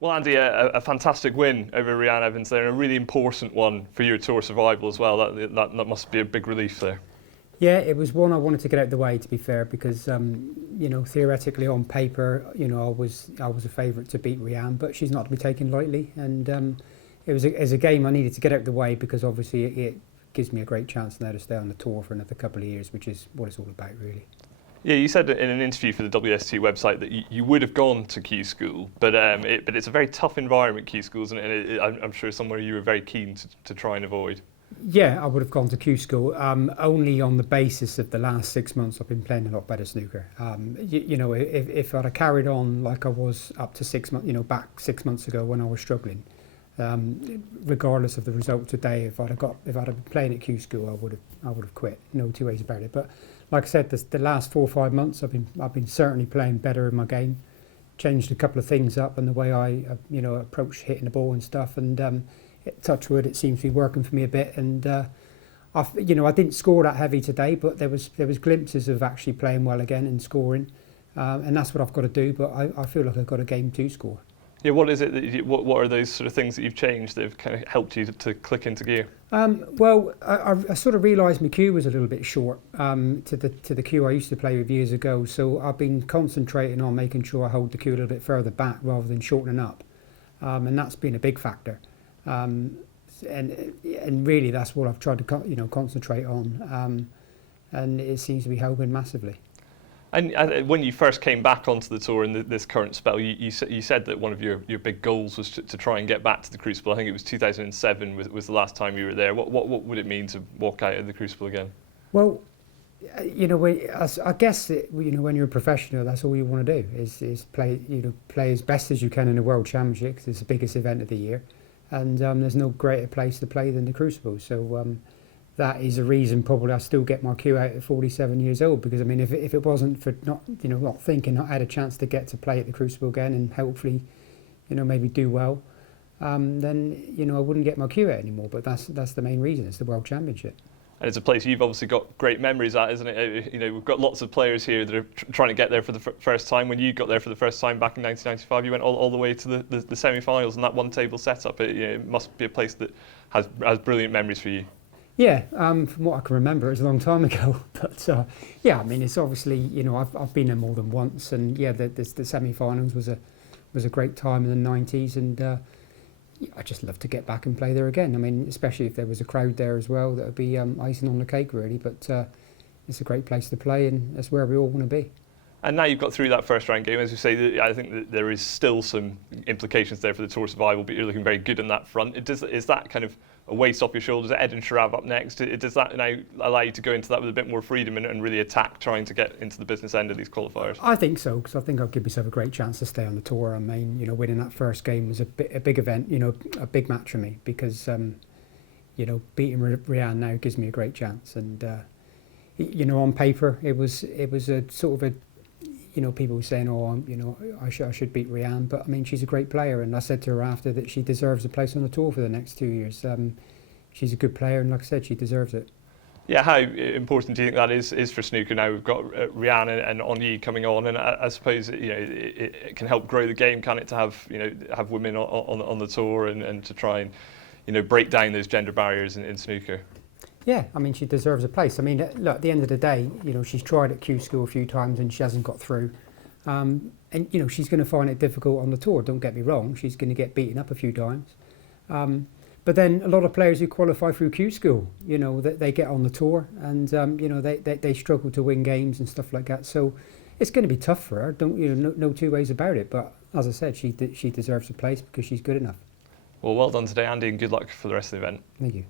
Well, Andy, a fantastic win over Rhiannon Evans there, and a really important one for your tour survival as well. That must be a big relief there. Yeah, it was one I wanted to get out of the way, to be fair, because theoretically on paper, I was a favourite to beat Rhiannon, but she's not to be taken lightly, and it was a game I needed to get out of the way because obviously it gives me a great chance now to stay on the tour for another couple of years, which is what it's all about, really. Yeah, you said in an interview for the WST website that you would have gone to Q School, but it's a very tough environment, Q School, isn't it? And I'm sure somewhere you were very keen to try and avoid. Yeah, I would have gone to Q School only on the basis of the last 6 months I've been playing a lot better snooker. If I'd have carried on like I was up to 6 months, back 6 months ago when I was struggling, regardless of the result today, if I'd have been playing at Q School, I would have quit. No two ways about it. But like I said, the last 4 or 5 months I've been certainly playing better in my game. Changed a couple of things up and the way I approach hitting the ball and stuff, and touch wood, it seems to be working for me a bit. And I didn't score that heavy today, but there was glimpses of actually playing well again and scoring, and that's what I've got to do. But I feel like I've got a game to score. Yeah, what is it? What are those sort of things that you've changed that have kind of helped you to click into gear? Well, I sort of realised my cue was a little bit short to the cue I used to play with years ago. So I've been concentrating on making sure I hold the cue a little bit further back rather than shortening up, and that's been a big factor. And really, that's what I've tried to concentrate on, and it seems to be helping massively. And when you first came back onto the tour in this current spell, you said that one of your big goals was to try and get back to the Crucible. I think it was 2007 was the last time you were there. What would it mean to walk out of the Crucible again? Well, I guess when you're a professional, that's all you want to do is play as best as you can in the World Championship, because it's the biggest event of the year, and there's no greater place to play than the Crucible. So that is a reason probably I still get my cue out at 47 years old, because I mean if it wasn't for not thinking I had a chance to get to play at the Crucible again and hopefully maybe do well, then I wouldn't get my cue out anymore. But that's the main reason. It's the World Championship. And it's a place you've obviously got great memories at, isn't it? We've got lots of players here that are trying to get there for the first time. When you got there for the first time back in 1995, you went all the way to the semi-finals and that one-table setup. It must be a place that has brilliant memories for you. Yeah, from what I can remember, it was a long time ago. But yeah, I mean, it's obviously I've been there more than once, and yeah, the semi-finals was a great time in the 90s, and I just love to get back and play there again. I mean, especially if there was a crowd there as well, that would be icing on the cake, really. But it's a great place to play, and that's where we all want to be. And now you've got through that first round game, as you say, I think that there is still some implications there for the tour survival, but you're looking very good on that front. Is that kind of a weight off your shoulders? Ed and Sharav up next. Does that now allow you to go into that with a bit more freedom and really attack trying to get into the business end of these qualifiers? I think so, because I think I'll give myself a great chance to stay on the tour. I mean, winning that first game was a big event, a big match for me, because beating Rhiannon now gives me a great chance. And on paper, it was a sort of a people were saying, I should beat Rhiannon, but I mean, she's a great player, and I said to her after that she deserves a place on the tour for the next 2 years. She's a good player, and like I said, she deserves it. Yeah, how important do you think that is for snooker now? We've got Rhiannon and Onyi coming on, and I suppose it can help grow the game, can it, to have women on the tour and to try and break down those gender barriers in snooker. Yeah, I mean, she deserves a place. I mean, look, at the end of the day, she's tried at Q School a few times and she hasn't got through. And, she's going to find it difficult on the tour, don't get me wrong. She's going to get beaten up a few times. But then a lot of players who qualify through Q School, they get on the tour and, they struggle to win games and stuff like that. So it's going to be tough for her, no two ways about it. But as I said, she deserves a place because she's good enough. Well, well done today, Andy, and good luck for the rest of the event. Thank you.